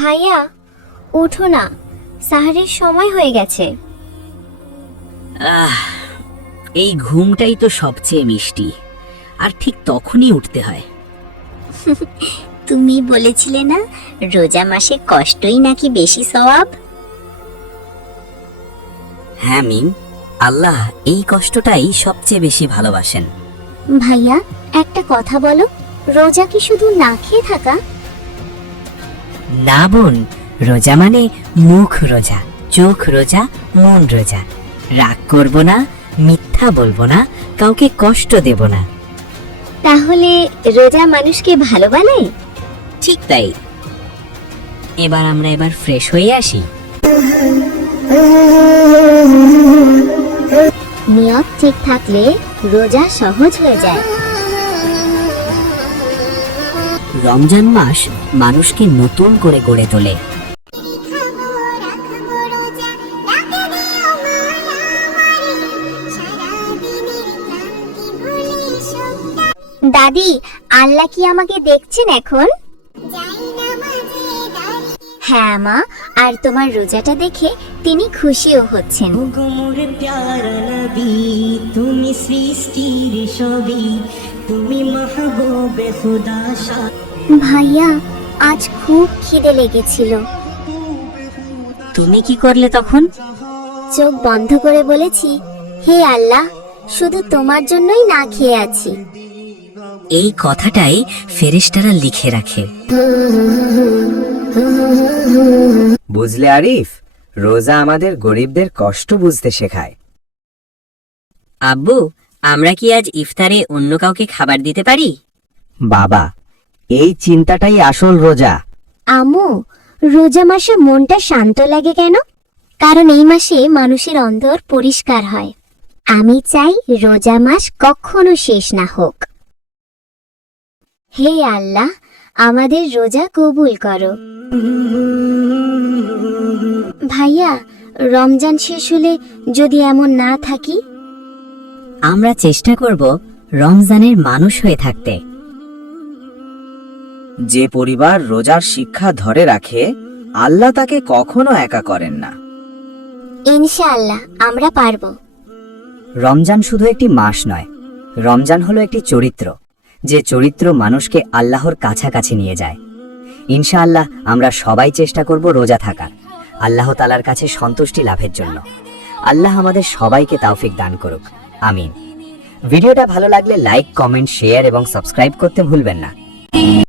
ভাইয়া উঠো না, সাহারের সময় হয়ে গেছে। এই ঘুমটাই তো সবচেয়ে মিষ্টি, আর ঠিক তখনই উঠতে হয়। তুমি বলেছিলে না রোজা মাসে কষ্টই নাকি বেশি সওয়াব? হ্যাঁ মিম, আল্লাহ এই কষ্টটাই সবচেয়ে বেশি ভালোবাসেন। ভাইয়া একটা কথা বলো, রোজা কি শুধু না খেয়ে থাকা? না বোন, রোজা মানে মুখ রোজা, চোখ রোজা, মন রোজা। রাগ করব না, মিথ্যা বলবো না, কাউকে কষ্ট দেব না। তাহলে রোজা মানুষকে ভালো বানায়? ঠিক তাই। এবার ফ্রেশ হয়ে আসি। নিয়ত ঠিক থাকলে রোজা সহজ হয়ে যায়। রমজান মাস মানুষকে নতুন করে গড়ে তোলে। দাদি, আল্লাহ কি আমাকে দেখছেন এখন? হ্যাঁ মা, আর তোমার রোজাটা দেখে তিনি খুশিও হচ্ছেন। তুমি সৃষ্টির ছবি, তুমি মাহবুবে খুদা। ভাইয়া আজ খুব খিদে লেগেছিল। তুমি কি করলে তখন? চোখ বন্ধ করে বলেছি, হে আল্লাহ, শুধু তোমার জন্যই না খেয়ে আছি। এই কথাটাই ফেরেশতারা লিখে রাখে। বুঝলে আরিফ, রোজা আমাদের গরিবদের কষ্ট বুঝতে শেখায়। আব্বু, আমরা কি আজ ইফতারে অন্য কাউকে খাবার দিতে পারি? বাবা, এই চিন্তাটাই আসল রোজা। আম্মু, রোজা মাসে মনটা শান্ত লাগে কেন? কারণ এই মাসে মানুষের অন্তর পরিষ্কার হয়। আমি চাই রোজা মাস কখনো শেষ না হোক। হে আল্লাহ, আমাদের রোজা কবুল করো। ভাইয়া, রমজান শেষ হলে যদি এমন না থাকি? আমরা চেষ্টা করব রমজানের মানুষ হয়ে থাকতে। যে পরিবার রোজার শিক্ষা ধরে রাখে, আল্লাহ তাকে কখনো একা করেন না। ইনশাআল্লাহ আমরা পারবো। রমজান শুধু একটি মাস নয়, রমজান হলো একটি চরিত্র, যে চরিত্র মানুষকে আল্লাহর কাছাকাছি নিয়ে যায়। ইনশাআল্লাহ আমরা সবাই চেষ্টা করব রোজা থাকার, আল্লাহ তাআলার কাছে সন্তুষ্টি লাভের জন্য। আল্লাহ আমাদের সবাইকে তৌফিক দান করুক, আমিন। ভিডিওটা ভালো লাগলে লাইক, কমেন্ট, শেয়ার এবং সাবস্ক্রাইব করতে ভুলবেন না।